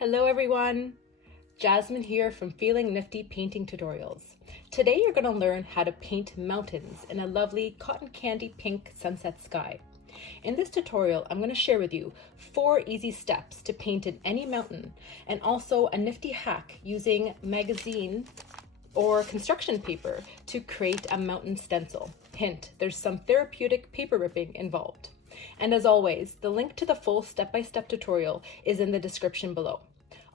Hello everyone, Jasmine here from Feeling Nifty Painting Tutorials. Today you're going to learn how to paint mountains in a lovely cotton candy pink sunset sky. In this tutorial, I'm going to share with you 4 easy steps to paint in any mountain and also a nifty hack using magazine or construction paper to create a mountain stencil. Hint, there's some therapeutic paper ripping involved. And as always, the link to the full step-by-step tutorial is in the description below.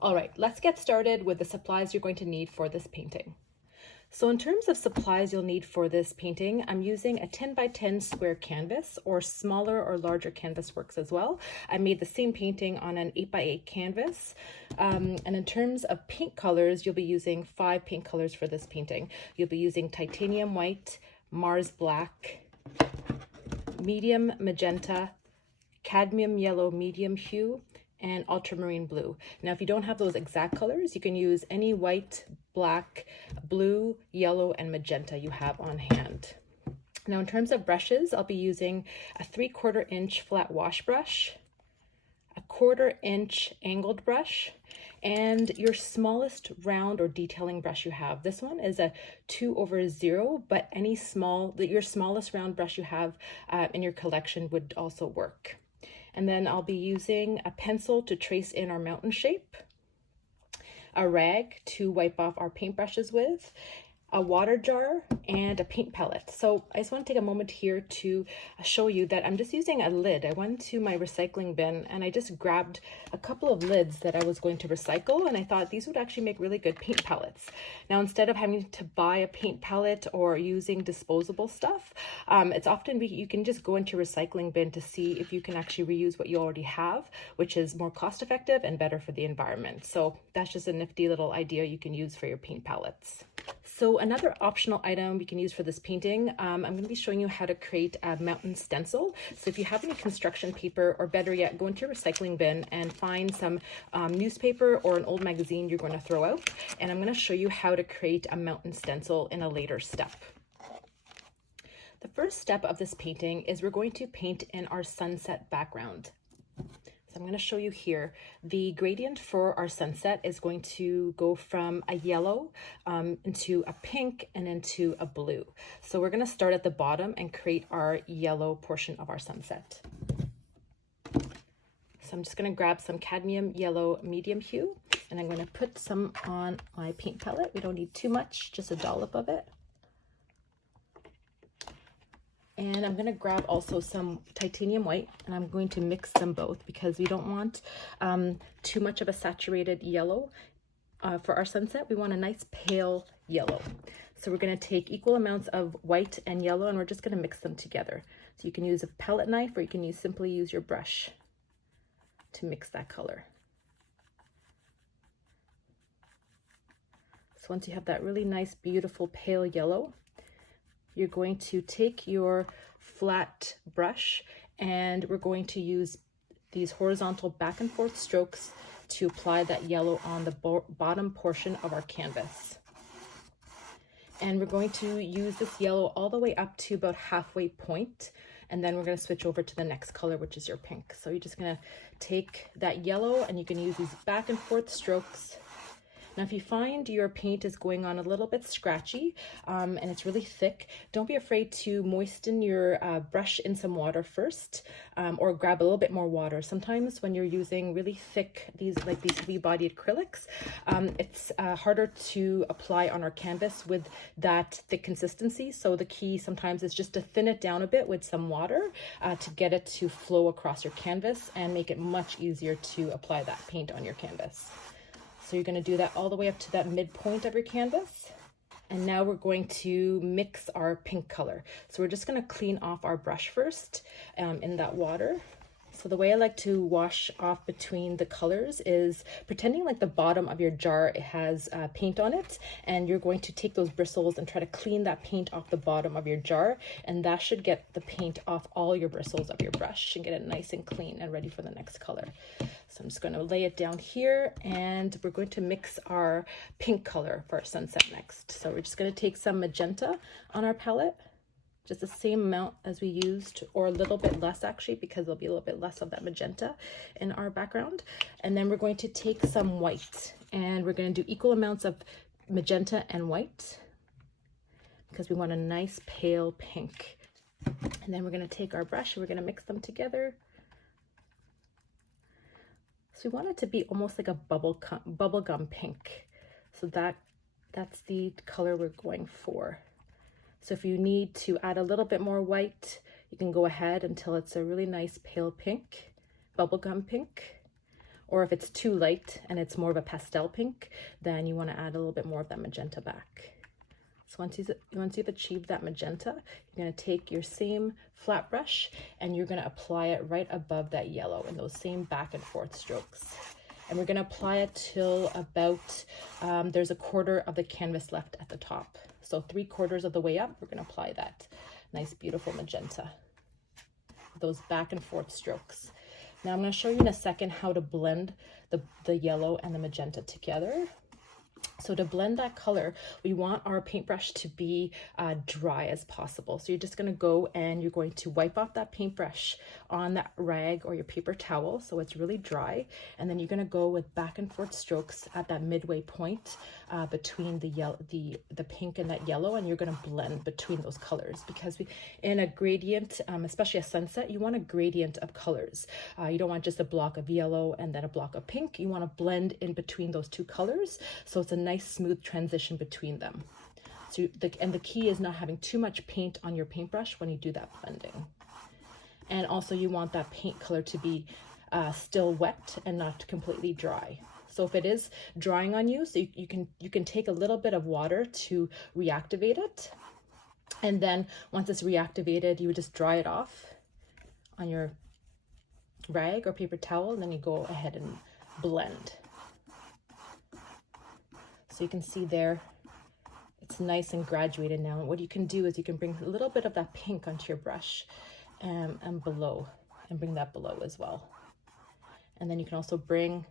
All right, let's get started with the supplies you're going to need for this painting. So in terms of supplies you'll need for this painting, I'm using a 10 by 10 square canvas, or smaller or larger canvas works as well. I made the same painting on an 8 by 8 canvas. And in terms of paint colors, you'll be using 5 paint colors for this painting. You'll be using titanium white, Mars black, medium magenta, cadmium yellow medium hue, and ultramarine blue. Now, if you don't have those exact colors, you can use any white, black, blue, yellow, and magenta you have on hand. Now, in terms of brushes, I'll be using a 3/4 inch flat wash brush, a 1/4 inch angled brush, and your smallest round or detailing brush you have. This one is a 2/0, but your smallest round brush you have in your collection would also work. And then I'll be using a pencil to trace in our mountain shape, a rag to wipe off our paintbrushes with, a water jar, and a paint palette. So I just want to take a moment here to show you that I'm just using a lid. I went to my recycling bin and I just grabbed a couple of lids that I was going to recycle, and I thought these would actually make really good paint palettes. Now, instead of having to buy a paint palette or using disposable stuff, it's often you can just go into your recycling bin to see if you can actually reuse what you already have, which is more cost effective and better for the environment. So that's just a nifty little idea you can use for your paint palettes. So another optional item we can use for this painting, I'm going to be showing you how to create a mountain stencil. So if you have any construction paper, or better yet, go into your recycling bin and find some newspaper or an old magazine you're going to throw out. And I'm going to show you how to create a mountain stencil in a later step. The first step of this painting is we're going to paint in our sunset background. I'm going to show you here. The gradient for our sunset is going to go from a yellow into a pink and into a blue. So we're going to start at the bottom and create our yellow portion of our sunset. So I'm just going to grab some cadmium yellow medium hue, and I'm going to put some on my paint palette. We don't need too much, just a dollop of it. And I'm going to grab also some titanium white, and I'm going to mix them both because we don't want too much of a saturated yellow for our sunset. We want a nice pale yellow. So we're going to take equal amounts of white and yellow, and we're just going to mix them together. So you can use a palette knife, or you can simply use your brush to mix that color. So once you have that really nice, beautiful pale yellow, you're going to take your flat brush, and we're going to use these horizontal back and forth strokes to apply that yellow on the bottom portion of our canvas. And we're going to use this yellow all the way up to about halfway point, and then we're going to switch over to the next color, which is your pink. So you're just going to take that yellow, and you can use these back and forth strokes. Now, if you find your paint is going on a little bit scratchy and it's really thick, don't be afraid to moisten your brush in some water first, or grab a little bit more water. Sometimes when you're using really thick, these heavy-bodied acrylics, it's harder to apply on our canvas with that thick consistency. So the key sometimes is just to thin it down a bit with some water to get it to flow across your canvas and make it much easier to apply that paint on your canvas. So you're going to do that all the way up to that midpoint of your canvas. And now we're going to mix our pink color. So we're just going to clean off our brush first in that water. So the way I like to wash off between the colors is pretending like the bottom of your jar has paint on it, and you're going to take those bristles and try to clean that paint off the bottom of your jar, and that should get the paint off all your bristles of your brush and get it nice and clean and ready for the next color. So I'm just going to lay it down here, and we're going to mix our pink color for our sunset next. So we're just going to take some magenta on our palette, just the same amount as we used, or a little bit less actually, because there'll be a little bit less of that magenta in our background. And then we're going to take some white, and we're going to do equal amounts of magenta and white because we want a nice pale pink. And then we're going to take our brush and we're going to mix them together. So we want it to be almost like a bubblegum pink. So that's the color we're going for. So if you need to add a little bit more white, you can go ahead until it's a really nice pale pink, bubblegum pink. Or if it's too light and it's more of a pastel pink, then you want to add a little bit more of that magenta back. So once you've achieved that magenta, you're going to take your same flat brush and you're going to apply it right above that yellow in those same back and forth strokes. And we're going to apply it till about, there's a quarter of the canvas left at the top. So 3/4 of the way up, we're going to apply that nice, beautiful magenta. Those back and forth strokes. Now I'm going to show you in a second how to blend the yellow and the magenta together. So to blend that color, we want our paintbrush to be dry as possible. So you're just going to go and you're going to wipe off that paintbrush on that rag or your paper towel so it's really dry. And then you're going to go with back and forth strokes at that midway point between the pink and that yellow, and you're going to blend between those colors, because in a gradient, especially a sunset, you want a gradient of colors. You don't want just a block of yellow and then a block of pink. You want to blend in between those two colors, so it's a nice smooth transition between them. So the key is not having too much paint on your paintbrush when you do that blending. And also you want that paint color to be still wet and not completely dry. So if it is drying on you, so you can take a little bit of water to reactivate it. And then once it's reactivated, you would just dry it off on your rag or paper towel, and then you go ahead and blend. So you can see there, it's nice and graduated now. And what you can do is you can bring a little bit of that pink onto your brush and bring that below as well. And then you can also bring,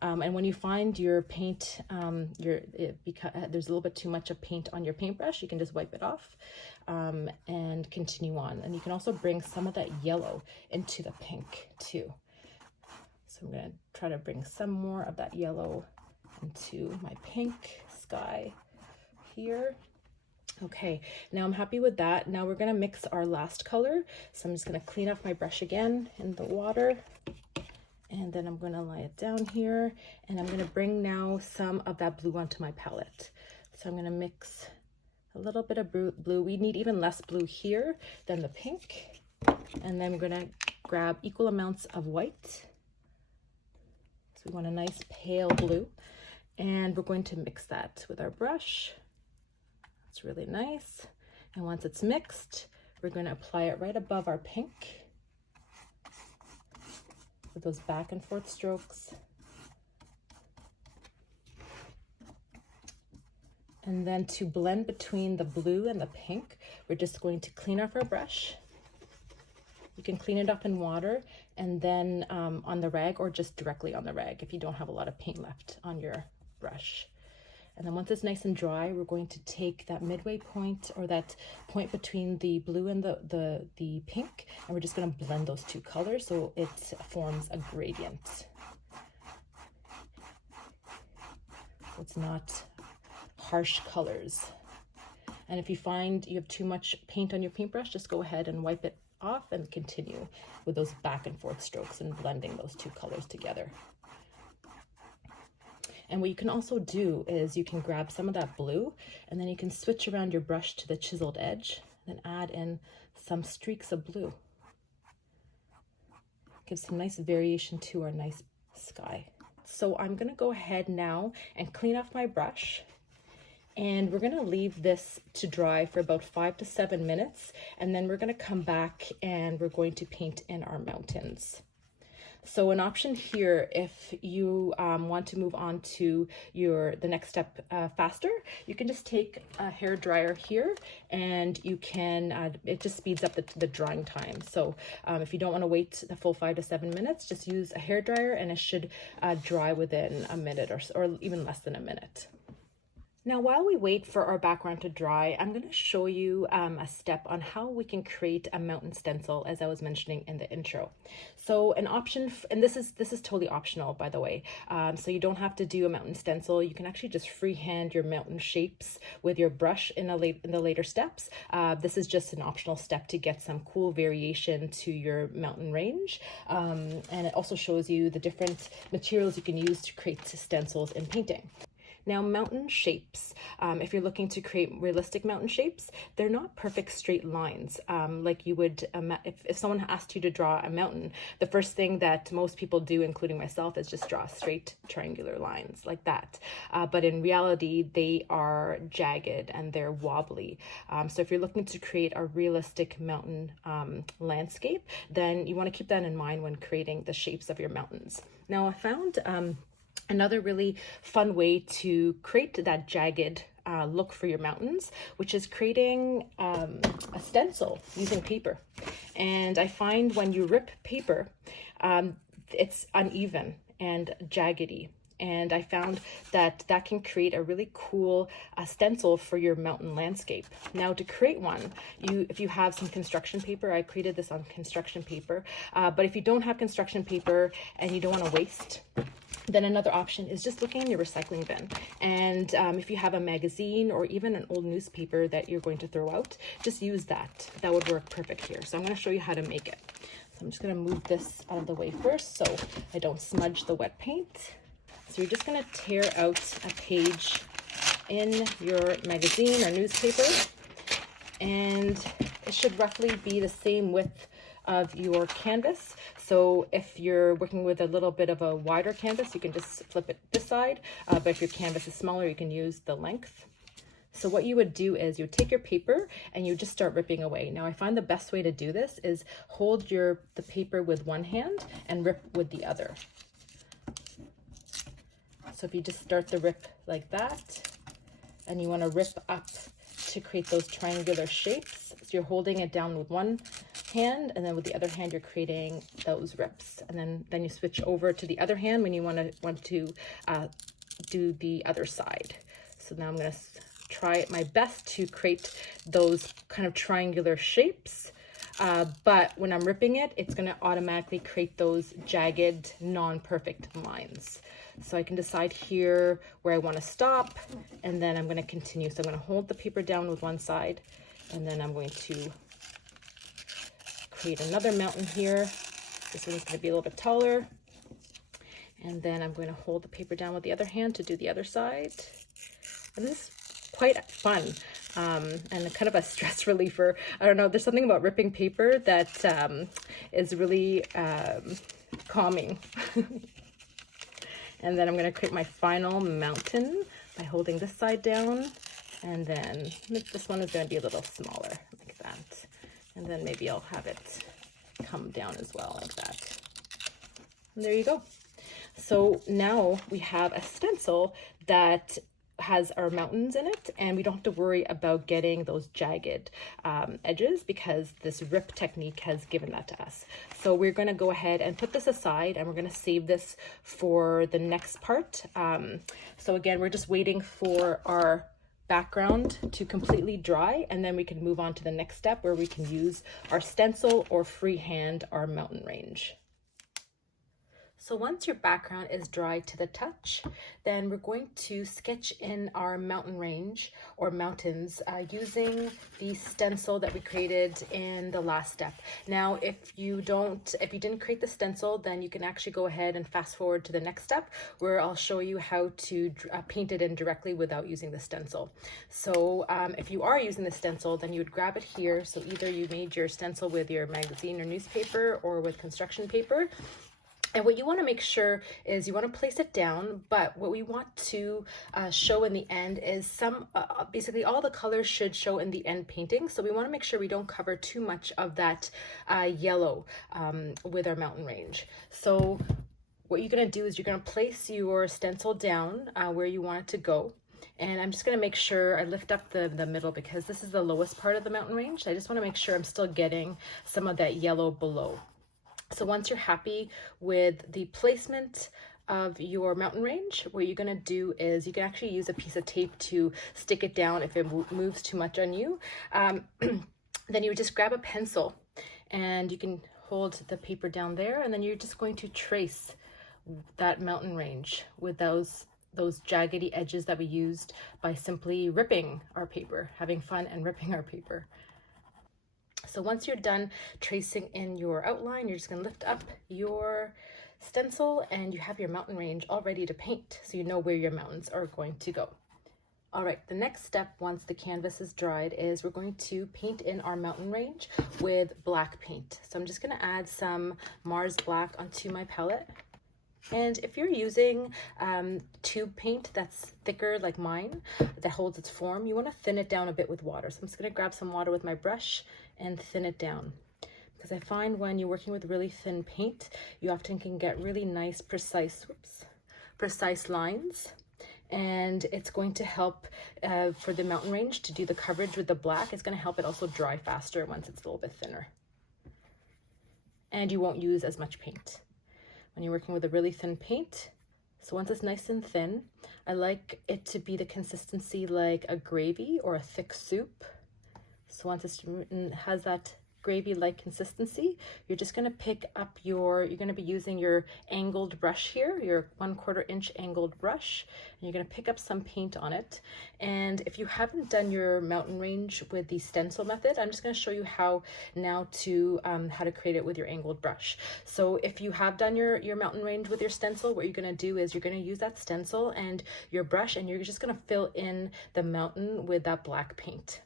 and when you find your paint, because there's a little bit too much of paint on your paintbrush, you can just wipe it off and continue on. And you can also bring some of that yellow into the pink too. So I'm going to try to bring some more of that yellow into my pink sky here. Okay, now I'm happy with that. Now we're going to mix our last color. So I'm just going to clean off my brush again in the water. And then I'm going to lie it down here. And I'm going to bring now some of that blue onto my palette. So I'm going to mix a little bit of blue. We need even less blue here than the pink. And then we're going to grab equal amounts of white. So we want a nice pale blue. And we're going to mix that with our brush. It's really nice. And once it's mixed, we're going to apply it right above our pink with those back and forth strokes. And then to blend between the blue and the pink, we're just going to clean off our brush. You can clean it up in water and then on the rag, or just directly on the rag if you don't have a lot of paint left on your brush. And then once it's nice and dry, we're going to take that midway point, or that point between the blue and the pink, and we're just going to blend those two colors so it forms a gradient. So it's not harsh colors. And if you find you have too much paint on your paintbrush, just go ahead and wipe it off and continue with those back and forth strokes and blending those two colors together. And what you can also do is you can grab some of that blue, and then you can switch around your brush to the chiseled edge and then add in some streaks of blue. Give some nice variation to our nice sky. So I'm going to go ahead now and clean off my brush, and we're going to leave this to dry for about 5 to 7 minutes, and then we're going to come back and we're going to paint in our mountains. So an option here, if you want to move on to the next step faster, you can just take a hair dryer here, and you can, it just speeds up the drying time. So if you don't want to wait the full 5 to 7 minutes, just use a hair dryer and it should dry within a minute or even less than a minute. Now, while we wait for our background to dry, I'm going to show you a step on how we can create a mountain stencil, as I was mentioning in the intro. So an option, and this is totally optional, by the way. So you don't have to do a mountain stencil. You can actually just freehand your mountain shapes with your brush in the later steps. This is just an optional step to get some cool variation to your mountain range. And it also shows you the different materials you can use to create stencils in painting. Now, mountain shapes, if you're looking to create realistic mountain shapes, they're not perfect straight lines. Like you would, if someone asked you to draw a mountain, the first thing that most people do, including myself, is just draw straight triangular lines like that. But in reality, they are jagged and they're wobbly. So if you're looking to create a realistic mountain landscape, then you want to keep that in mind when creating the shapes of your mountains. Now, I found another really fun way to create that jagged look for your mountains, which is creating a stencil using paper. And I find when you rip paper, it's uneven and jaggedy. And I found that that can create a really cool stencil for your mountain landscape. Now, to create one, if you have some construction paper, I created this on construction paper, but if you don't have construction paper and you don't want to waste, then another option is just looking in your recycling bin. And if you have a magazine or even an old newspaper that you're going to throw out, just use that. That would work perfect here. So I'm going to show you how to make it. So I'm just going to move this out of the way first so I don't smudge the wet paint. So you're just going to tear out a page in your magazine or newspaper, and it should roughly be the same width of your canvas. So if you're working with a little bit of a wider canvas, you can just flip it this side. But if your canvas is smaller, you can use the length. So what you would do is you take your paper and you just start ripping away. Now, I find the best way to do this is hold the paper with one hand and rip with the other. So if you just start the rip like that, and you want to rip up to create those triangular shapes. So you're holding it down with one hand, and then with the other hand you're creating those rips, and then you switch over to the other hand when you want to do the other side. So now I'm going to try my best to create those kind of triangular shapes, but when I'm ripping it, it's going to automatically create those jagged, non-perfect lines. So I can decide here where I want to stop, and then I'm going to continue. So I'm going to hold the paper down with one side, and then I'm going to create another mountain here. This one's going to be a little bit taller. And then I'm going to hold the paper down with the other hand to do the other side. And this is quite fun and kind of a stress reliever. I don't know, there's something about ripping paper that is really calming. And then I'm going to create my final mountain by holding this side down. And then this one is going to be a little smaller like that. And then maybe I'll have it come down as well like that. And there you go. So now we have a stencil that has our mountains in it, and we don't have to worry about getting those jagged edges because this rip technique has given that to us. So we're going to go ahead and put this aside, and we're going to save this for the next part. So again, we're just waiting for our background to completely dry, and then we can move on to the next step where we can use our stencil or freehand our mountain range. So once your background is dry to the touch, then we're going to sketch in our mountain range or mountains using the stencil that we created in the last step. Now, if you didn't create the stencil, then you can actually go ahead and fast forward to the next step where I'll show you how to paint it in directly without using the stencil. So if you are using the stencil, then you would grab it here. So either you made your stencil with your magazine or newspaper or with construction paper. And what you want to make sure is you want to place it down, but what we want to show in the end is basically all the colors should show in the end painting. So we want to make sure we don't cover too much of that yellow with our mountain range. So what you're going to do is you're going to place your stencil down where you want it to go. And I'm just going to make sure I lift up the middle because this is the lowest part of the mountain range. I just want to make sure I'm still getting some of that yellow below. So once you're happy with the placement of your mountain range, what you're gonna do is you can actually use a piece of tape to stick it down if it moves too much on you. Then you would just grab a pencil and you can hold the paper down there, and then you're just going to trace that mountain range with those jaggedy edges that we used by simply ripping our paper, having fun and ripping our paper. So once you're done tracing in your outline, you're just going to lift up your stencil and you have your mountain range all ready to paint, so you know where your mountains are going to go. All right, the next step once the canvas is dried is we're going to paint in our mountain range with black paint. So I'm just going to add some Mars Black onto my palette. And if you're using tube paint that's thicker like mine, that holds its form, you want to thin it down a bit with water. So I'm just going to grab some water with my brush and thin it down. Because I find when you're working with really thin paint, you often can get really nice, precise lines. And it's going to help for the mountain range to do the coverage with the black. It's going to help it also dry faster once it's a little bit thinner. And you won't use as much paint when you're working with a really thin paint. So once it's nice and thin, I like it to be the consistency like a gravy or a thick soup. So once it has that gravy-like consistency, you're just going to pick up you're going to be using your angled brush here, your 1/4 inch angled brush, and you're going to pick up some paint on it. And if you haven't done your mountain range with the stencil method, I'm just going to show you how to create it with your angled brush. So if you have done your mountain range with your stencil, what you're going to do is you're going to use that stencil and your brush, and you're just going to fill in the mountain with that black paint.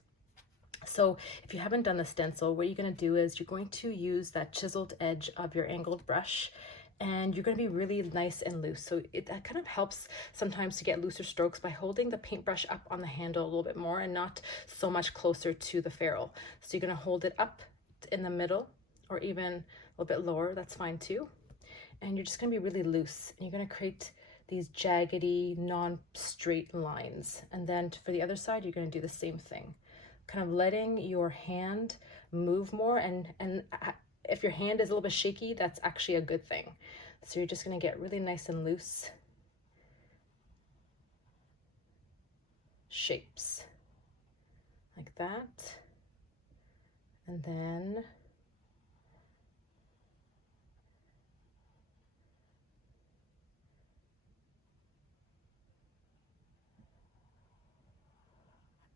So if you haven't done the stencil, what you're going to do is you're going to use that chiseled edge of your angled brush, and you're going to be really nice and loose. So that kind of helps sometimes to get looser strokes by holding the paintbrush up on the handle a little bit more and not so much closer to the ferrule. So you're going to hold it up in the middle or even a little bit lower, that's fine too. And you're just going to be really loose. And you're going to create these jaggedy, non-straight lines. And then for the other side, you're going to do the same thing. Kind of letting your hand move more, and if your hand is a little bit shaky, that's actually a good thing. So you're just going to get really nice and loose shapes like that, and then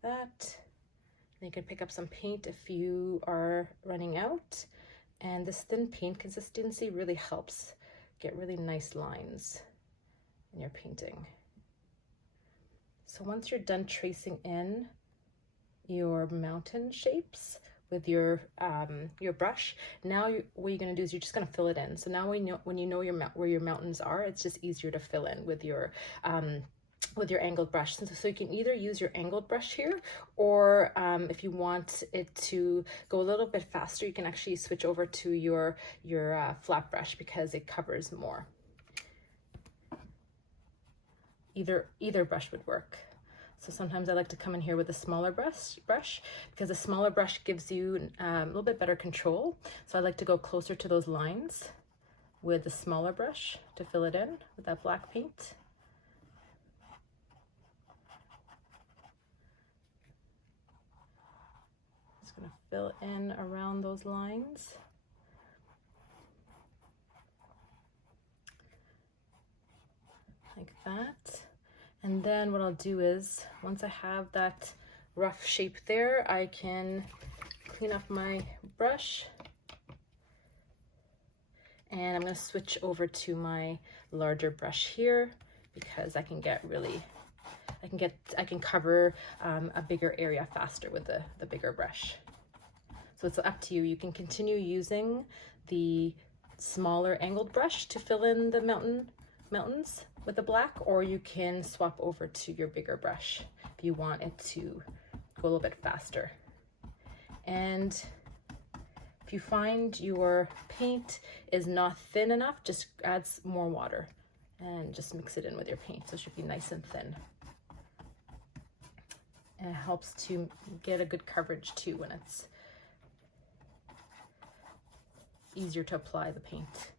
that. You can pick up some paint if you are running out, and this thin paint consistency really helps get really nice lines in your painting. So once you're done tracing in your mountain shapes with your brush, now what you're going to do is you're just going to fill it in. So now when you know where your mountains are, it's just easier to fill in with your angled brush. So you can either use your angled brush here, or if you want it to go a little bit faster, you can actually switch over to your flat brush because it covers more. Either brush would work. So sometimes I like to come in here with a smaller brush because a smaller brush gives you a little bit better control. So I like to go closer to those lines with the smaller brush to fill it in with that black paint. Going to fill in around those lines. Like that. And then what I'll do is, once I have that rough shape there, I can clean up my brush. And I'm going to switch over to my larger brush here because I can get really, I can cover a bigger area faster with the bigger brush. So it's up to you. You can continue using the smaller angled brush to fill in the mountains with the black, or you can swap over to your bigger brush if you want it to go a little bit faster. And if you find your paint is not thin enough, just add more water and just mix it in with your paint. So it should be nice and thin. And it helps to get a good coverage too when it's easier to apply the paint.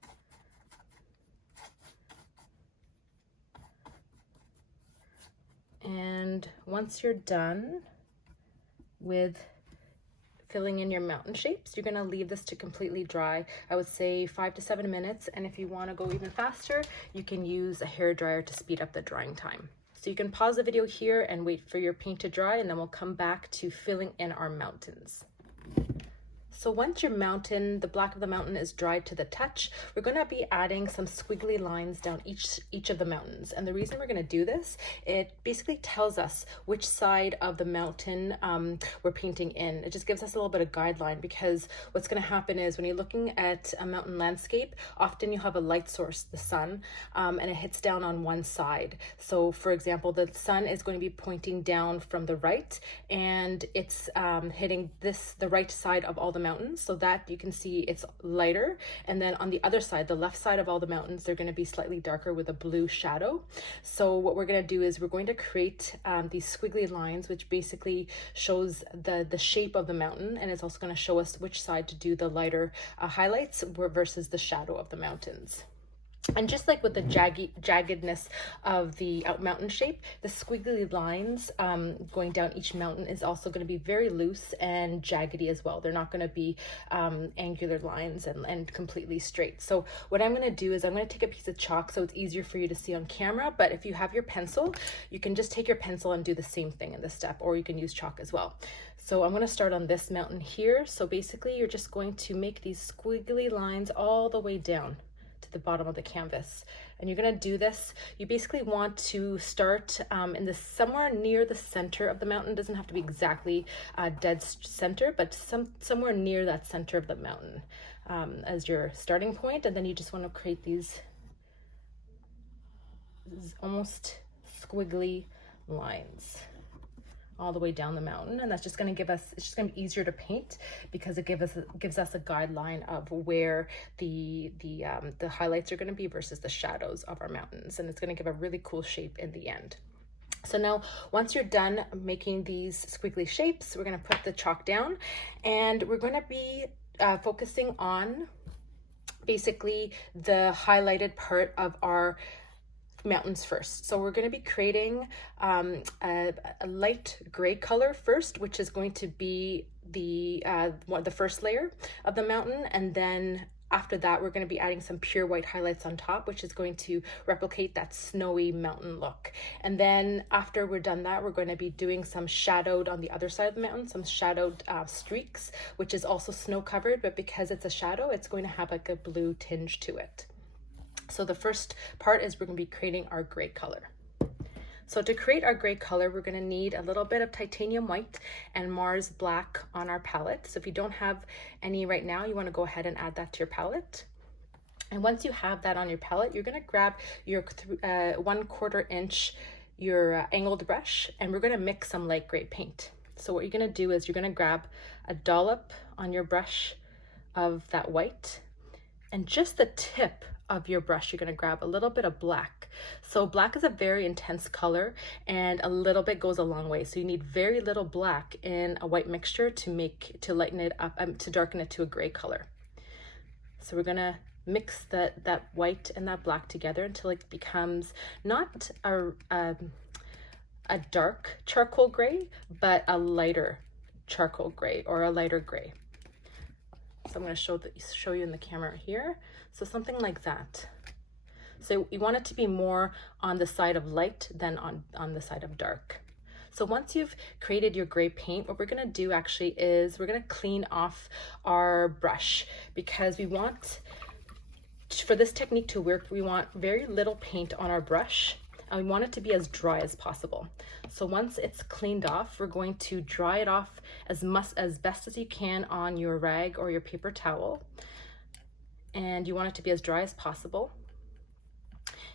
And once you're done with filling in your mountain shapes, you're gonna leave this to completely dry. I would say 5 to 7 minutes, and if you wanna go even faster, you can use a hairdryer to speed up the drying time. So you can pause the video here and wait for your paint to dry, and then we'll come back to filling in our mountains. So once your mountain, the black of the mountain is dried to the touch, we're gonna be adding some squiggly lines down each of the mountains. And the reason we're gonna do this, it basically tells us which side of the mountain we're painting in. It just gives us a little bit of guideline, because what's gonna happen is when you're looking at a mountain landscape, often you'll have a light source, the sun, and it hits down on one side. So for example, the sun is going to be pointing down from the right, and it's hitting the right side of all the mountains, so that you can see it's lighter. And then on the other side, the left side of all the mountains, they're going to be slightly darker with a blue shadow. So what we're going to do is we're going to create these squiggly lines, which basically shows the shape of the mountain, and it's also going to show us which side to do the lighter highlights versus the shadow of the mountains. And just like with the jaggedness of the mountain shape, the squiggly lines going down each mountain is also going to be very loose and jaggedy as well. They're not going to be angular lines and completely straight. So what I'm going to do is I'm going to take a piece of chalk so it's easier for you to see on camera, but if you have your pencil, you can just take your pencil and do the same thing in this step, or you can use chalk as well. So I'm going to start on this mountain here. So basically you're just going to make these squiggly lines all the way down to the bottom of the canvas, and you're going to do this. You basically want to start in the somewhere near the center of the mountain. It doesn't have to be exactly dead center, but somewhere near that center of the mountain as your starting point. And then you just want to create these almost squiggly lines all the way down the mountain, and that's just going to give us, it's just going to be easier to paint because it gives us a guideline of where the highlights are going to be versus the shadows of our mountains, and it's going to give a really cool shape in the end. So now once you're done making these squiggly shapes, we're going to put the chalk down, and we're going to be focusing on basically the highlighted part of our mountains first. So we're going to be creating a light gray color first, which is going to be the first layer of the mountain, and then after that we're going to be adding some pure white highlights on top, which is going to replicate that snowy mountain look. And then after we're done that, we're going to be doing some shadowed on the other side of the mountain, some shadowed streaks, which is also snow covered, but because it's a shadow, it's going to have like a blue tinge to it. So the first part is we're going to be creating our gray color. So to create our gray color, we're going to need a little bit of titanium white and Mars black on our palette. So if you don't have any right now, you want to go ahead and add that to your palette. And once you have that on your palette, you're going to grab your 1/4 inch your angled brush, and we're going to mix some light gray paint. So what you're going to do is you're going to grab a dollop on your brush of that white, and just the tip of your brush, you're going to grab a little bit of black. So black is a very intense color, and a little bit goes a long way. So you need very little black in a white mixture to lighten it up, to darken it to a gray color. So we're going to mix that white and that black together until it becomes not a dark charcoal gray, but a lighter charcoal gray or a lighter gray. So I'm going to show you in the camera here. So something like that. So you want it to be more on the side of light than on the side of dark. So once you've created your gray paint, what we're going to do actually is we're going to clean off our brush, because we want, for this technique to work, we want very little paint on our brush, and we want it to be as dry as possible. So once it's cleaned off, we're going to dry it off as best as you can on your rag or your paper towel. And you want it to be as dry as possible.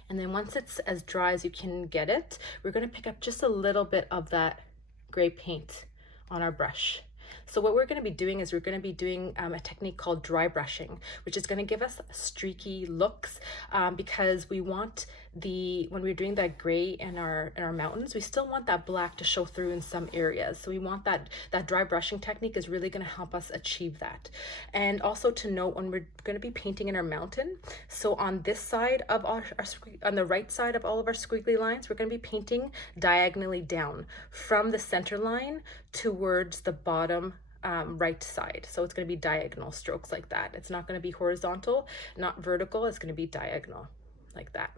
And then once it's as dry as you can get it, we're going to pick up just a little bit of that gray paint on our brush. So what we're going to be doing is we're going to be doing a technique called dry brushing, which is going to give us streaky looks, because we want when we're doing that gray in our mountains, we still want that black to show through in some areas. So we want that dry brushing technique is really going to help us achieve that. And also to note when we're going to be painting in our mountain, so on this side of on the right side of all of our squiggly lines, we're going to be painting diagonally down from the center line towards the bottom right side. So it's going to be diagonal strokes like that. It's not going to be horizontal, not vertical. It's going to be diagonal like that.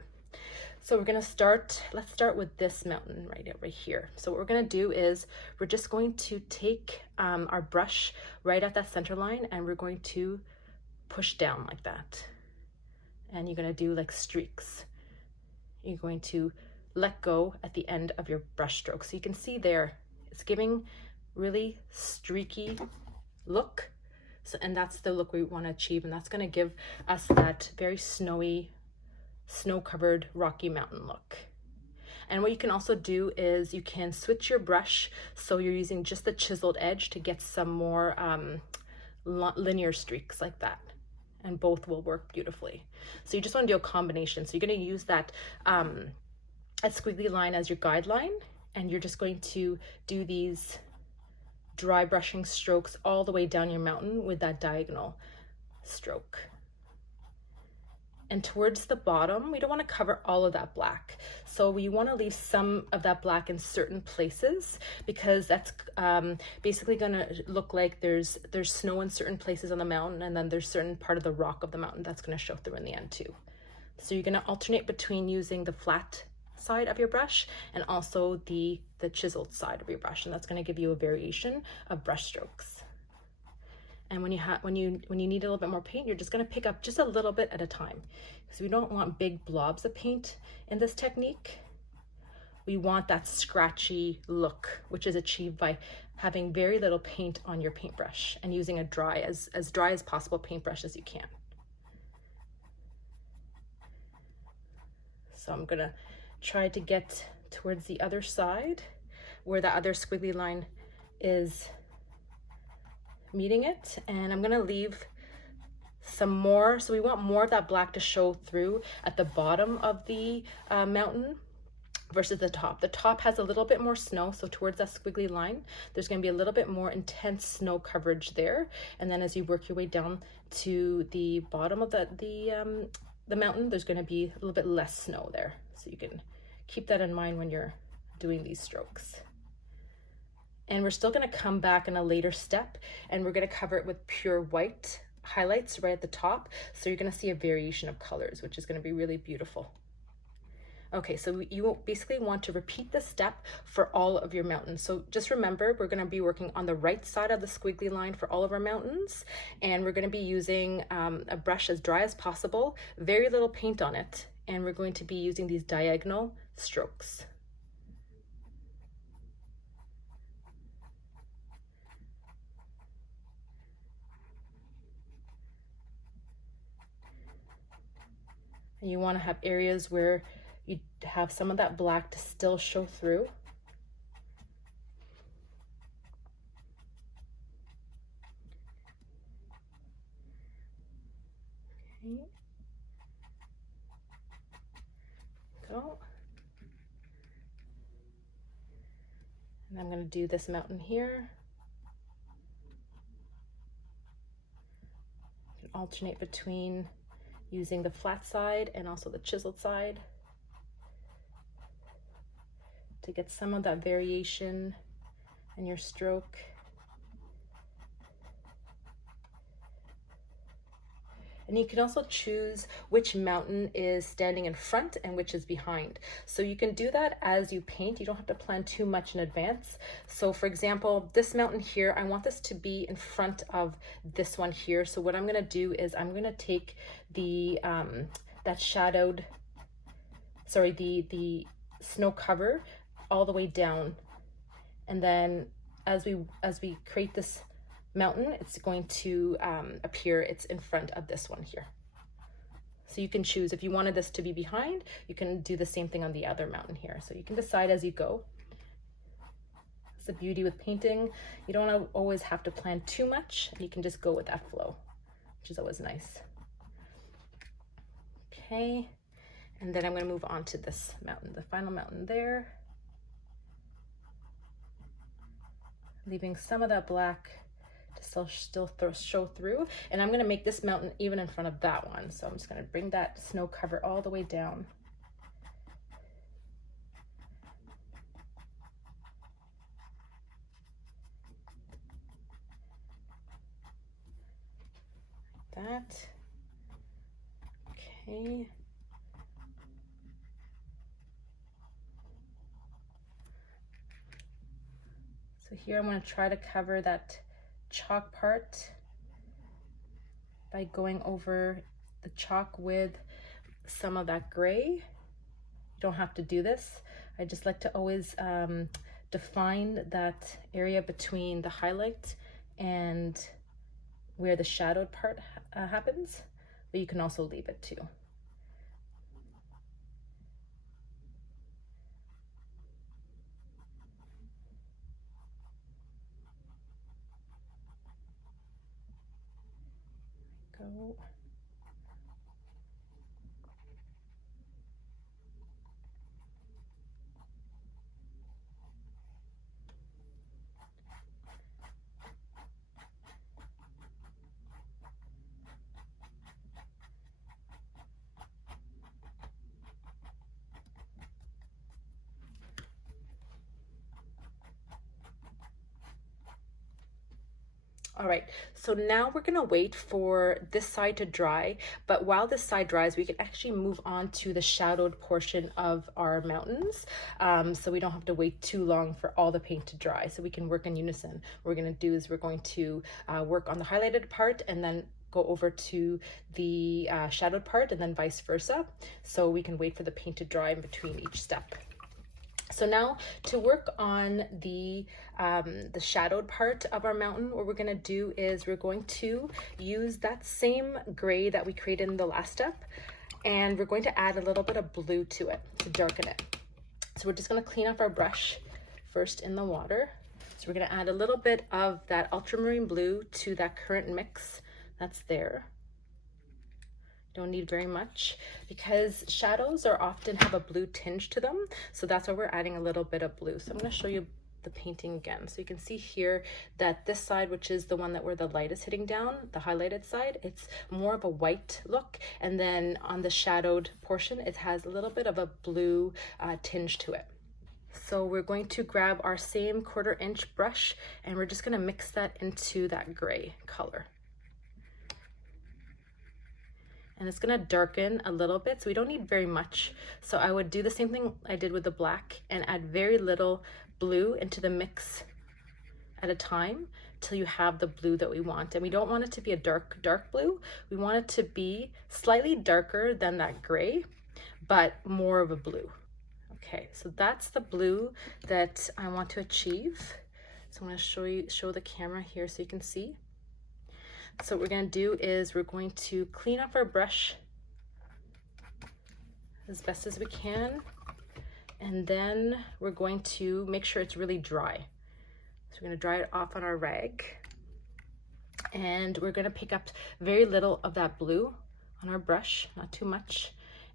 So we're going to start, let's start with this mountain right here. So what we're going to do is we're just going to take our brush right at that center line, and we're going to push down like that. And you're going to do like streaks. You're going to let go at the end of your brush stroke. So you can see there, it's giving really streaky look. So, and that's the look we want to achieve, and that's going to give us that very snowy, snow-covered Rocky Mountain look. And what you can also do is you can switch your brush so you're using just the chiseled edge to get some more linear streaks like that, and both will work beautifully. So you just want to do a combination. So you're going to use that a squiggly line as your guideline, and you're just going to do these dry brushing strokes all the way down your mountain with that diagonal stroke. And towards the bottom, we don't want to cover all of that black. So we want to leave some of that black in certain places, because that's basically going to look like there's snow in certain places on the mountain, and then there's certain part of the rock of the mountain that's going to show through in the end too. So you're going to alternate between using the flat side of your brush and also the chiseled side of your brush, and that's going to give you a variation of brush strokes. And when you need a little bit more paint, you're just going to pick up just a little bit at a time, because we don't want big blobs of paint in this technique. We want that scratchy look, which is achieved by having very little paint on your paintbrush and using a dry as possible paintbrush as you can. So I'm gonna try to get towards the other side where the other squiggly line is meeting it, and I'm gonna leave some more. So we want more of that black to show through at the bottom of the mountain versus the top. The top has a little bit more snow, so towards that squiggly line there's going to be a little bit more intense snow coverage there, and then as you work your way down to the bottom of the mountain, there's going to be a little bit less snow there. So you can keep that in mind when you're doing these strokes. And we're still going to come back in a later step, and we're going to cover it with pure white highlights right at the top. So you're going to see a variation of colors, which is going to be really beautiful. Okay, so you basically want to repeat this step for all of your mountains. So just remember, we're going to be working on the right side of the squiggly line for all of our mountains, and we're going to be using a brush as dry as possible, very little paint on it, and we're going to be using these diagonal strokes. And you want to have areas where you have some of that black to still show through. Okay. Go. And I'm going to do this mountain here. You can alternate between using the flat side and also the chiseled side to get some of that variation in your stroke. And you can also choose which mountain is standing in front and which is behind. So you can do that as you paint. You don't have to plan too much in advance. So for example, this mountain here, I want this to be in front of this one here. So what I'm gonna do is I'm gonna take the the snow cover all the way down. And then as we create this mountain, it's going to appear it's in front of this one here. So you can choose if you wanted this to be behind, you can do the same thing on the other mountain here. So you can decide as you go. It's the beauty with painting. You don't always have to plan too much, and you can just go with that flow, which is always nice. Okay, And then I'm going to move on to this mountain, the final mountain there. Leaving some of that black to still show through. And I'm going to make this mountain even in front of that one. So I'm just going to bring that snow cover all the way down. That. Okay. So here I'm going to try to cover that chalk part by going over the chalk with some of that gray. You don't have to do this. I just like to always define that area between the highlight and where the shadowed part happens, but you can also leave it too. Go. All right, so now we're gonna wait for this side to dry, but while this side dries, we can actually move on to the shadowed portion of our mountains, so we don't have to wait too long for all the paint to dry, so we can work in unison. What we're gonna do is we're going to work on the highlighted part and then go over to the shadowed part and then vice versa, so we can wait for the paint to dry in between each step. So now to work on the shadowed part of our mountain, what we're going to do is we're going to use that same gray that we created in the last step, and we're going to add a little bit of blue to it to darken it. So we're just going to clean off our brush first in the water. So we're going to add a little bit of that ultramarine blue to that current mix that's there. Don't need very much because shadows are often have a blue tinge to them, so that's why we're adding a little bit of blue. So I'm going to show you the painting again, so you can see here that this side, which is the one that where the light is hitting down, the highlighted side, it's more of a white look, and then on the shadowed portion it has a little bit of a blue tinge to it. So we're going to grab our same 1/4 inch brush and we're just going to mix that into that gray color. And it's gonna darken a little bit, so we don't need very much. So I would do the same thing I did with the black and add very little blue into the mix at a time till you have the blue that we want. And we don't want it to be a dark blue. We want it to be slightly darker than that gray, but more of a blue. Okay, so that's the blue that I want to achieve. So I'm gonna show the camera here so you can see. So what we're going to do is we're going to clean up our brush as best as we can, and then we're going to make sure it's really dry. So we're going to dry it off on our rag, and we're going to pick up very little of that blue on our brush, not too much.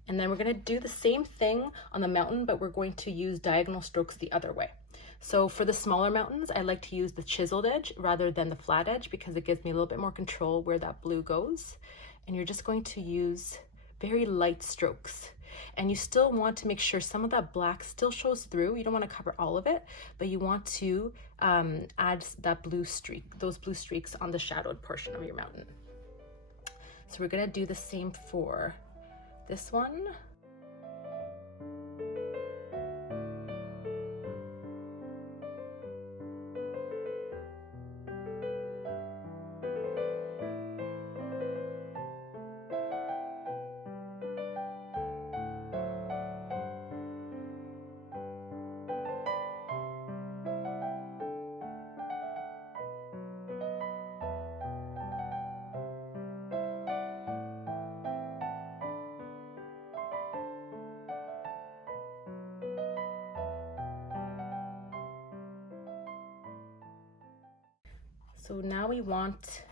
And then we're going to do the same thing on the mountain, but we're going to use diagonal strokes the other way. So for the smaller mountains, I like to use the chiseled edge rather than the flat edge because it gives me a little bit more control where that blue goes. And you're just going to use very light strokes. And you still want to make sure some of that black still shows through. You don't want to cover all of it, but you want to add that blue streak, those blue streaks on the shadowed portion of your mountain. So we're going to do the same for this one. So now we want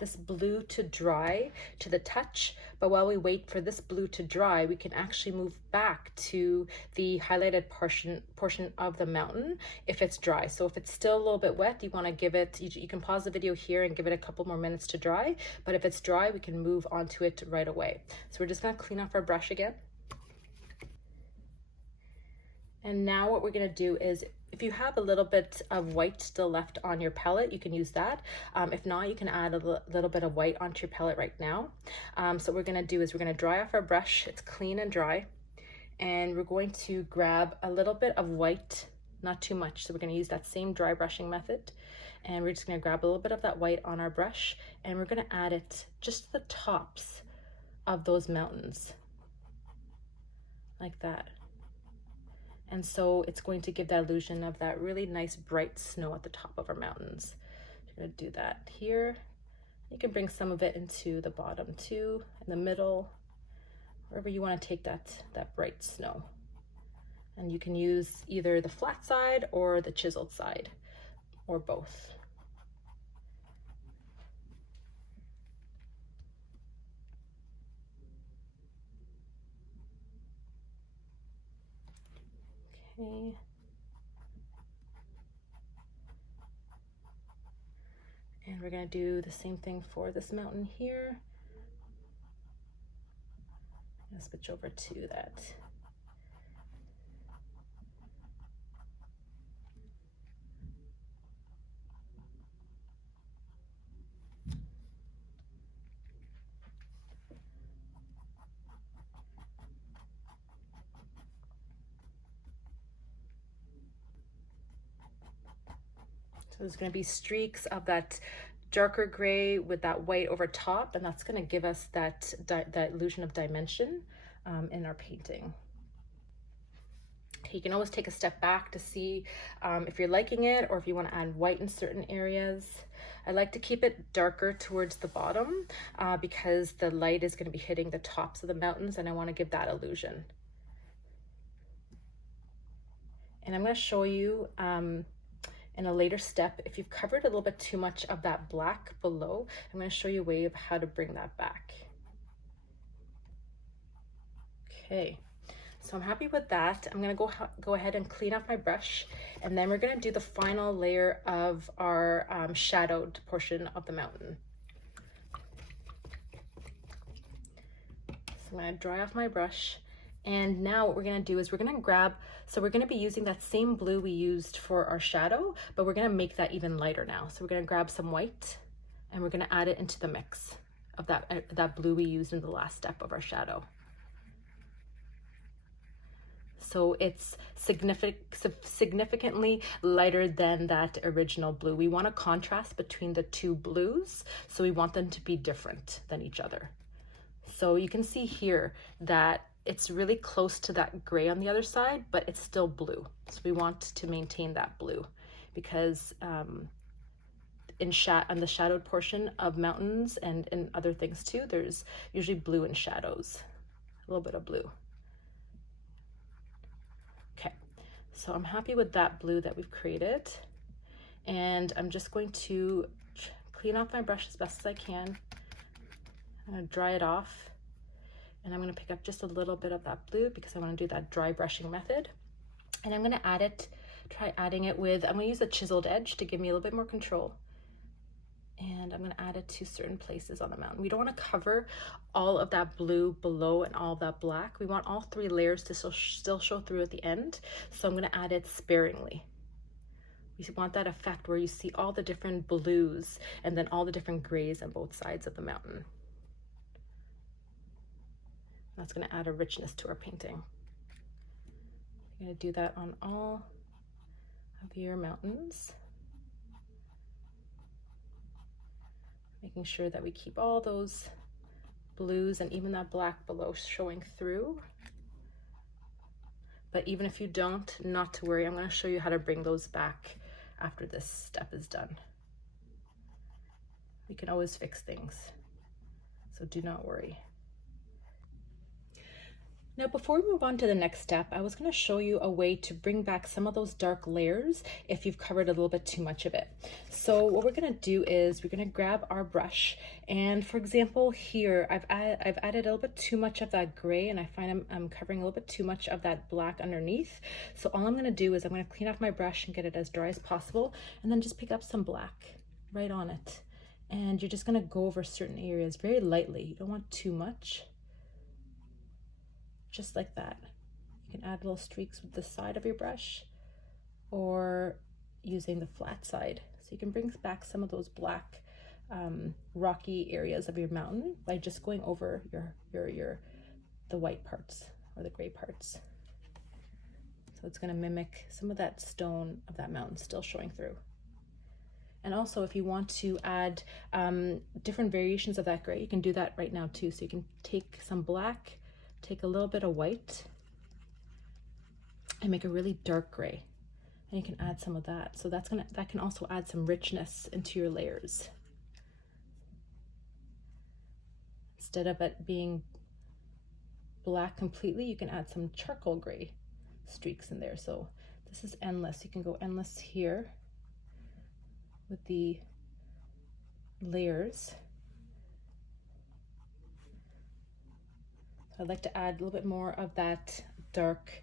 this blue to dry to the touch, But while we wait for this blue to dry, we can actually move back to the highlighted portion of the mountain if it's dry. So if it's still a little bit wet, you want to give it, you can pause the video here and give it a couple more minutes to dry. But if it's dry, we can move onto it right away. So we're just going to clean off our brush again. And now what we're going to do is, if you have a little bit of white still left on your palette, you can use that. If not, you can add a little bit of white onto your palette right now. So what we're going to do is we're going to dry off our brush. It's clean and dry. And we're going to grab a little bit of white, not too much. So we're going to use that same dry brushing method. And we're just going to grab a little bit of that white on our brush. And we're going to add it just to the tops of those mountains. Like that. And so it's going to give that illusion of that really nice bright snow at the top of our mountains. You're going to do that here. You can bring some of it into the bottom too, in the middle, wherever you want to take that bright snow. And you can use either the flat side or the chiseled side, or both. Okay. And we're going to do the same thing for this mountain here. I'm going to switch over to that. So there's going to be streaks of that darker gray with that white over top, and that's going to give us that illusion of dimension in our painting. Okay, you can always take a step back to see if you're liking it or if you want to add white in certain areas. I like to keep it darker towards the bottom because the light is going to be hitting the tops of the mountains, and I want to give that illusion. And I'm going to show you in a later step, if you've covered a little bit too much of that black below, I'm going to show you a way of how to bring that back. Okay, so I'm happy with that. I'm going to go ahead and clean off my brush, and then we're going to do the final layer of our shadowed portion of the mountain. So I'm going to dry off my brush. And now what we're going to do is we're going to grab, so we're going to be using that same blue we used for our shadow, but we're going to make that even lighter now. So we're going to grab some white and we're going to add it into the mix of that blue we used in the last step of our shadow. So it's significantly lighter than that original blue. We want a contrast between the two blues, so we want them to be different than each other. So you can see here that it's really close to that gray on the other side, but it's still blue. So we want to maintain that blue because on the shadowed portion of mountains and in other things too, there's usually blue in shadows, a little bit of blue. Okay, so I'm happy with that blue that we've created. And I'm just going to clean off my brush as best as I can. I'm going to dry it off. And I'm going to pick up just a little bit of that blue because I want to do that dry brushing method. And I'm going to add it, try adding it with, I'm going to use a chiseled edge to give me a little bit more control. And I'm going to add it to certain places on the mountain. We don't want to cover all of that blue below and all of that black. We want all three layers to still show through at the end. So I'm going to add it sparingly. We want that effect where you see all the different blues and then all the different grays on both sides of the mountain. That's going to add a richness to our painting. You're going to do that on all of your mountains. Making sure that we keep all those blues and even that black below showing through. But even if you don't, not to worry, I'm going to show you how to bring those back after this step is done. We can always fix things, so do not worry. Now, before we move on to the next step, I was going to show you a way to bring back some of those dark layers if you've covered a little bit too much of it. So what we're going to do is we're going to grab our brush, and for example here I've added a little bit too much of that gray, and I find I'm covering a little bit too much of that black underneath. So all I'm going to do is I'm going to clean off my brush and get it as dry as possible, and then just pick up some black right on it. And you're just going to go over certain areas very lightly. You don't want too much. Just like that. You can add little streaks with the side of your brush or using the flat side. So you can bring back some of those black rocky areas of your mountain by just going over the white parts or the gray parts. So it's going to mimic some of that stone of that mountain still showing through. And also, if you want to add different variations of that gray, you can do that right now too. So you can take some black, take a little bit of white, and make a really dark gray. And you can add some of that. So that can also add some richness into your layers. Instead of it being black completely, you can add some charcoal gray streaks in there. So this is endless. You can go endless here with the layers. I'd like to add a little bit more of that dark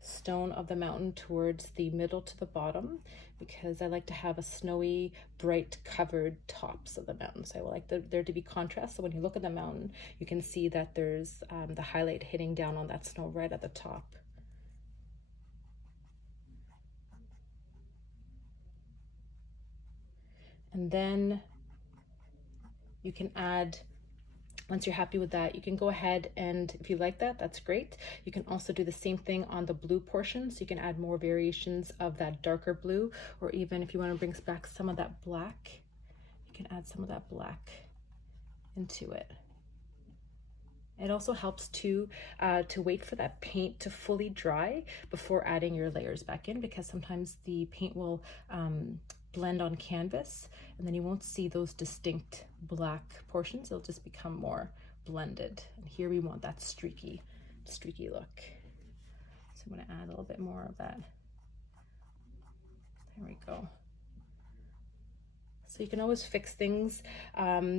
stone of the mountain towards the middle to the bottom, because I like to have a snowy, bright covered tops of the mountain. So I would like there to be contrast. So when you look at the mountain, you can see that there's the highlight hitting down on that snow right at the top. And then you can add, once you're happy with that, you can go ahead and, if you like that, that's great. You can also do the same thing on the blue portion. So you can add more variations of that darker blue, or even if you want to bring back some of that black, you can add some of that black into it. It also helps to wait for that paint to fully dry before adding your layers back in, because sometimes the paint will blend on canvas and then you won't see those distinct black portions. It'll just become more blended. And here we want that streaky look. So I'm going to add a little bit more of that. There we go. So you can always fix things,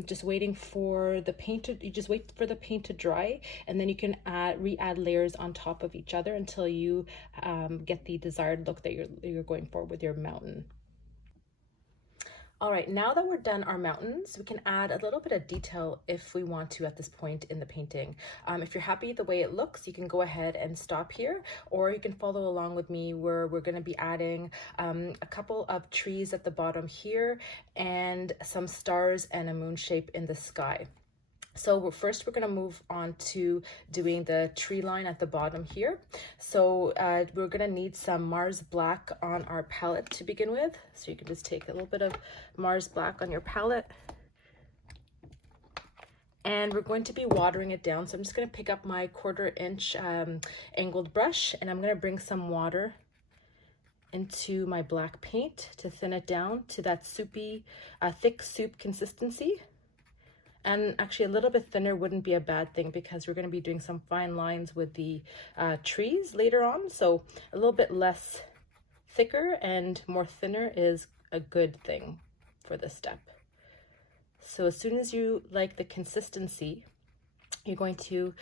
just waiting for the paint you just wait for the paint to dry, and then you can re-add layers on top of each other until you get the desired look that you're going for with your mountain. All right, now that we're done our mountains, we can add a little bit of detail if we want to at this point in the painting. If you're happy the way it looks, you can go ahead and stop here, or you can follow along with me where we're going to be adding a couple of trees at the bottom here and some stars and a moon shape in the sky. So first we're going to move on to doing the tree line at the bottom here. So we're going to need some Mars Black on our palette to begin with. So you can just take a little bit of Mars Black on your palette. And we're going to be watering it down. So I'm just going to pick up my 1/4 inch angled brush, and I'm going to bring some water into my black paint to thin it down to that soupy, thick soup consistency. And actually a little bit thinner wouldn't be a bad thing, because we're going to be doing some fine lines with the trees later on. So a little bit less thicker and more thinner is a good thing for this step. So as soon as you like the consistency, you're going to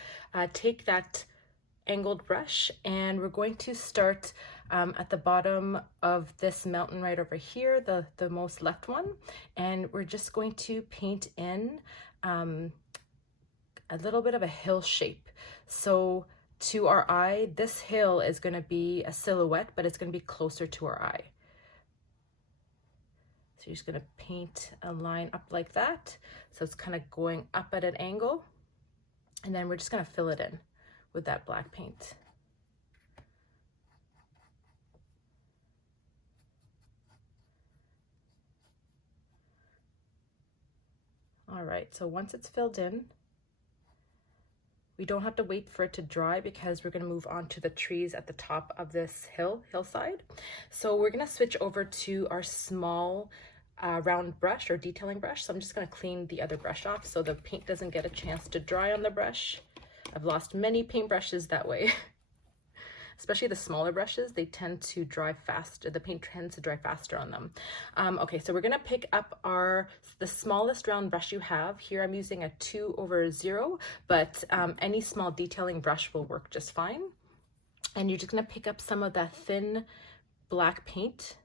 take that angled brush, and we're going to start at the bottom of this mountain right over here, the most left one, and we're just going to paint in a little bit of a hill shape. So to our eye, this hill is going to be a silhouette, but it's going to be closer to our eye. So you're just going to paint a line up like that. So it's kind of going up at an angle, and then we're just going to fill it in with that black paint. All right, so once it's filled in, we don't have to wait for it to dry, because we're going to move on to the trees at the top of this hillside. So we're going to switch over to our small round brush or detailing brush. So I'm just going to clean the other brush off so the paint doesn't get a chance to dry on the brush. I've lost many paintbrushes that way. Especially the smaller brushes, they tend to dry faster. The paint tends to dry faster on them. Okay, so we're gonna pick up the smallest round brush you have. Here I'm using a 2/0, but any small detailing brush will work just fine. And you're just gonna pick up some of that thin black paint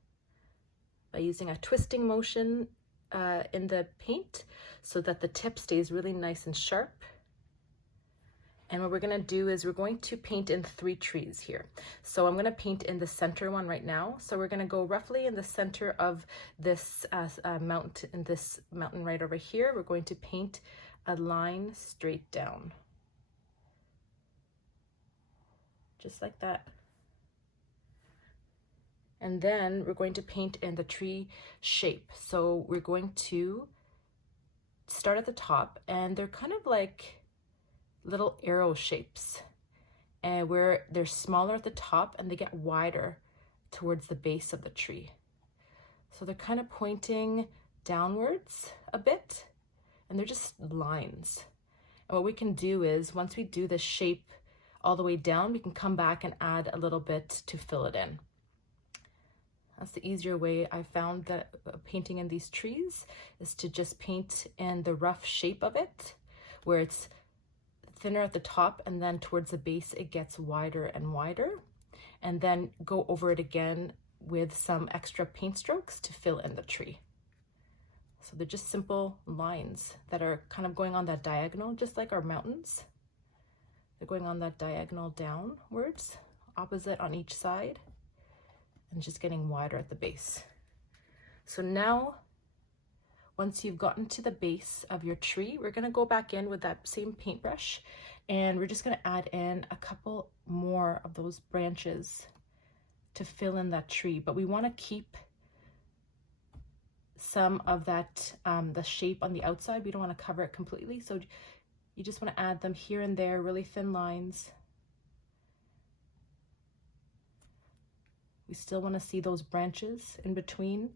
by using a twisting motion in the paint so that the tip stays really nice and sharp. And what we're gonna do is we're going to paint in 3 trees here. So I'm gonna paint in the center one right now. So we're gonna go roughly in the center of this mountain right over here. We're going to paint a line straight down. Just like that. And then we're going to paint in the tree shape. So we're going to start at the top, and they're kind of like little arrow shapes, and where they're smaller at the top and they get wider towards the base of the tree. So they're kind of pointing downwards a bit, and they're just lines. And what we can do is, once we do the shape all the way down, we can come back and add a little bit to fill it in. That's the easier way I found that painting in these trees, is to just paint in the rough shape of it, where it's thinner at the top, and then towards the base it gets wider and wider, and then go over it again with some extra paint strokes to fill in the tree. So they're just simple lines that are kind of going on that diagonal, just like our mountains. They're going on that diagonal downwards, opposite on each side, and just getting wider at the base. So now, once you've gotten to the base of your tree, we're gonna go back in with that same paintbrush, and we're just gonna add in a couple more of those branches to fill in that tree. But we wanna keep some of that, the shape on the outside. We don't wanna cover it completely. So you just wanna add them here and there, really thin lines. We still wanna see those branches in between.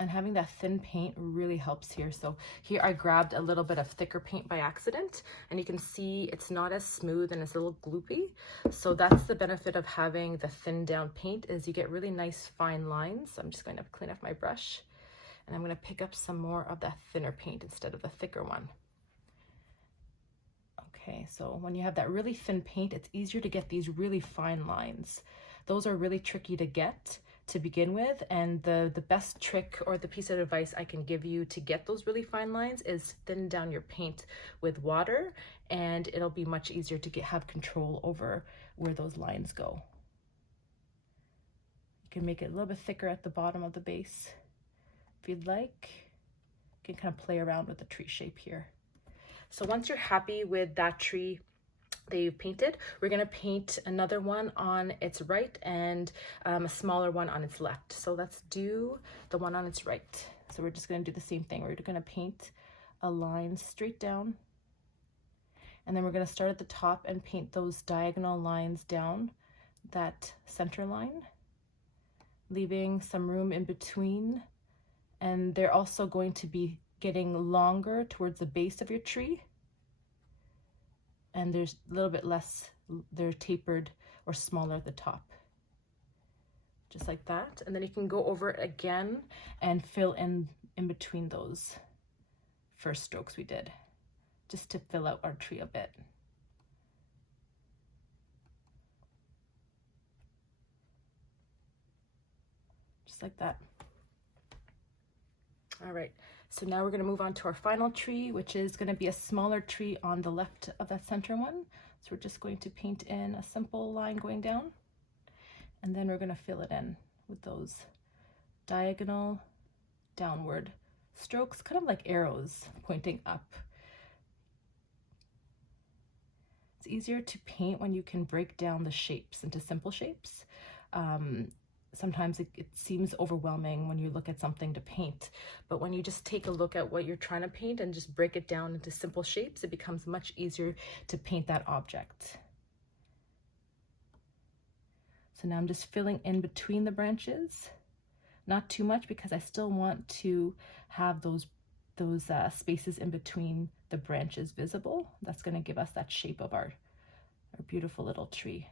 And having that thin paint really helps here. So here I grabbed a little bit of thicker paint by accident, and you can see it's not as smooth and it's a little gloopy. So that's the benefit of having the thin down paint, is you get really nice fine lines. So I'm just going to clean off my brush, and I'm going to pick up some more of that thinner paint instead of the thicker one. Okay, so when you have that really thin paint, it's easier to get these really fine lines. Those are really tricky to get to begin with, and the best trick or the piece of advice I can give you to get those really fine lines is thin down your paint with water, and it'll be much easier to have control over where those lines go. You can make it a little bit thicker at the bottom of the base if you'd like. You can kind of play around with the tree shape here. So once you're happy with that tree that you've painted, we're going to paint another one on its right and a smaller one on its left. So let's do the one on its right. So we're just going to do the same thing. We're going to paint a line straight down, and then we're going to start at the top and paint those diagonal lines down that center line, leaving some room in between. And they're also going to be getting longer towards the base of your tree, and there's a little bit less, they're tapered or smaller at the top, just like that. And then you can go over it again and fill in between those first strokes we did, just to fill out our tree a bit. Just like that. All right, so now we're going to move on to our final tree, which is going to be a smaller tree on the left of that center one. So we're just going to paint in a simple line going down, and then we're going to fill it in with those diagonal downward strokes, kind of like arrows pointing up. It's easier to paint when you can break down the shapes into simple shapes. Sometimes it seems overwhelming when you look at something to paint, but when you just take a look at what you're trying to paint and just break it down into simple shapes, it becomes much easier to paint that object. So now I'm just filling in between the branches not too much, because I still want to have those spaces in between the branches visible. That's going to give us that shape of our beautiful little tree.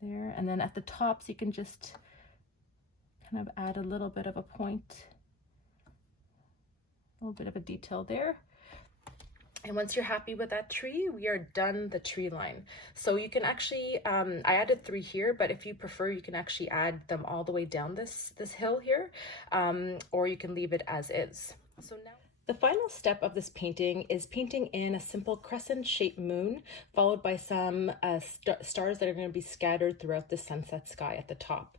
There, and then at the tops you can just kind of add a little bit of a point, a little bit of a detail there. And once you're happy with that tree, we are done the tree line. So you can actually, I added 3 here, but if you prefer, you can actually add them all the way down this hill here, or you can leave it as is. So now, the final step of this painting is painting in a simple crescent-shaped moon, followed by some stars that are going to be scattered throughout the sunset sky at the top.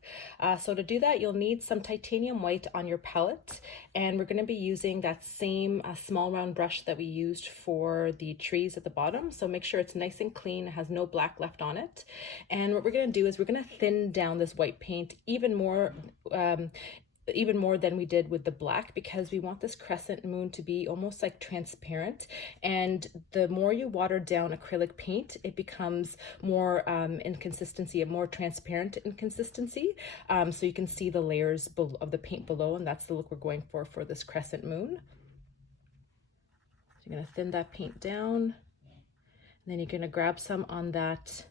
So to do that, you'll need some titanium white on your palette, and we're going to be using that same small round brush that we used for the trees at the bottom. So make sure it's nice and clean, it has no black left on it. And what we're going to do is we're going to thin down this white paint even more than we did with the black, because we want this crescent moon to be almost like transparent. And the more you water down acrylic paint, it becomes more in consistency, and more transparent in consistency. So you can see the layers of the paint below, and that's the look we're going for this crescent moon. So you're gonna thin that paint down, and then you're gonna grab some on that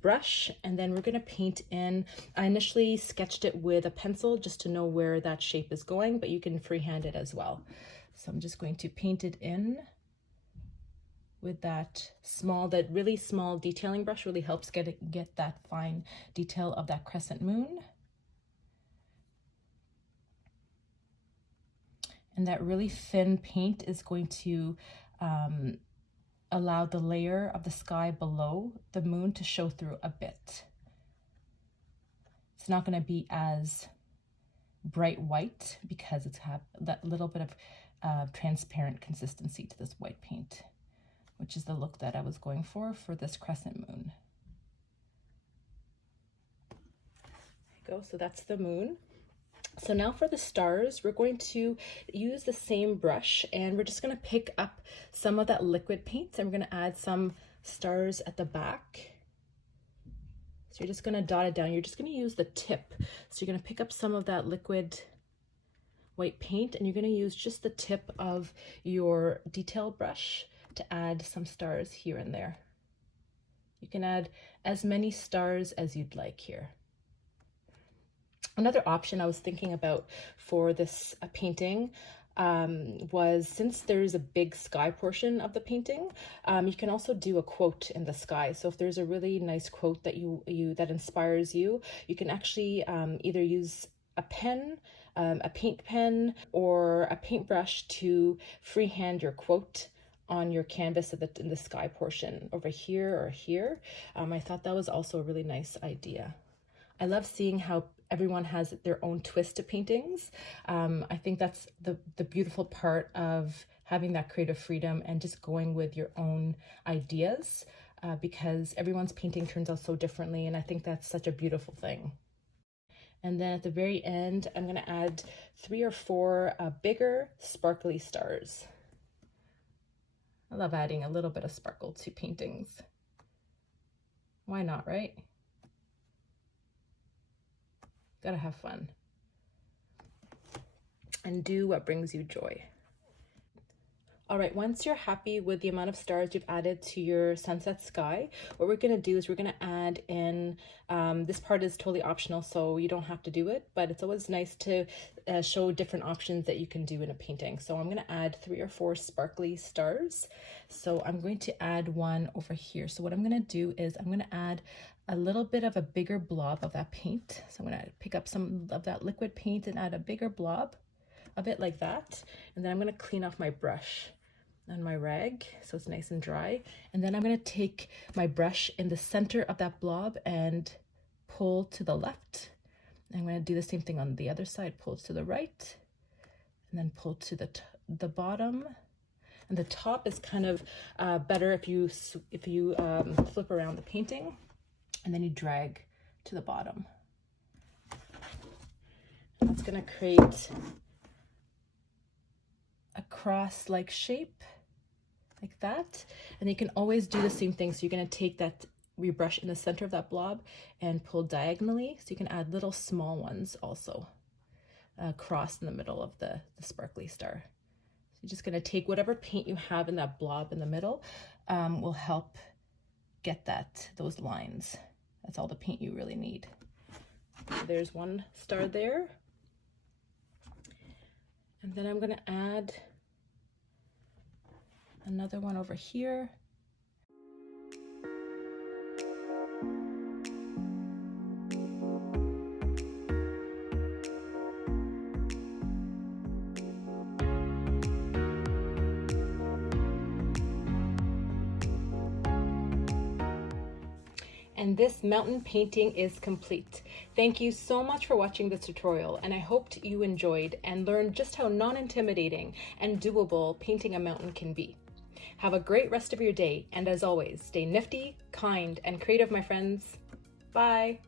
brush, and then we're going to paint in. I initially sketched it with a pencil just to know where that shape is going, but you can freehand it as well. So I'm just going to paint it in with that really small detailing brush. Really helps get that fine detail of that crescent moon. And that really thin paint is going to allow the layer of the sky below the moon to show through a bit. It's not going to be as bright white because it's have that little bit of transparent consistency to this white paint, which is the look that I was going for this crescent moon. There you go. So that's the moon. So now for the stars, we're going to use the same brush, and we're just going to pick up some of that liquid paint, and we're going to add some stars at the back. So you're just going to dot it down. You're just going to use the tip. So you're going to pick up some of that liquid white paint, and you're going to use just the tip of your detail brush to add some stars here and there. You can add as many stars as you'd like here. Another option I was thinking about for this painting was, since there's a big sky portion of the painting, you can also do a quote in the sky. So if there's a really nice quote that that inspires you, you can actually either use a pen, a paint pen, or a paintbrush to freehand your quote on your canvas in the sky portion over here or here. I thought that was also a really nice idea. I love seeing how everyone has their own twist to paintings. I think that's the beautiful part of having that creative freedom and just going with your own ideas, because everyone's painting turns out so differently, and I think that's such a beautiful thing. And then at the very end, I'm going to add 3 or 4 bigger sparkly stars. I love adding a little bit of sparkle to paintings. Why not, right? Gotta have fun and do what brings you joy. All right, once you're happy with the amount of stars you've added to your sunset sky, what we're gonna do is we're gonna add in, this part is totally optional, so you don't have to do it, but it's always nice to show different options that you can do in a painting. So I'm gonna add 3 or 4 sparkly stars. So I'm going to add one over here. So what I'm gonna do is I'm gonna add a little bit of a bigger blob of that paint. So I'm gonna pick up some of that liquid paint and add a bigger blob of it like that. And then I'm gonna clean off my brush and my rag so it's nice and dry. And then I'm gonna take my brush in the center of that blob and pull to the left. I'm gonna do the same thing on the other side, pull to the right, and then pull to the bottom. And the top is kind of better if you flip around the painting, and then you drag to the bottom. It's gonna create a cross-like shape like that. And you can always do the same thing. So you're gonna take that we brush in the center of that blob and pull diagonally, so you can add little small ones also across in the middle of the sparkly star. So you're just going to take whatever paint you have in that blob in the middle, will help get those lines. That's all the paint you really need. So there's one star there. And then I'm going to add another one over here. And this mountain painting is complete. Thank you so much for watching this tutorial, and I hoped you enjoyed and learned just how non-intimidating and doable painting a mountain can be. Have a great rest of your day, and as always, stay nifty, kind, and creative, my friends. Bye.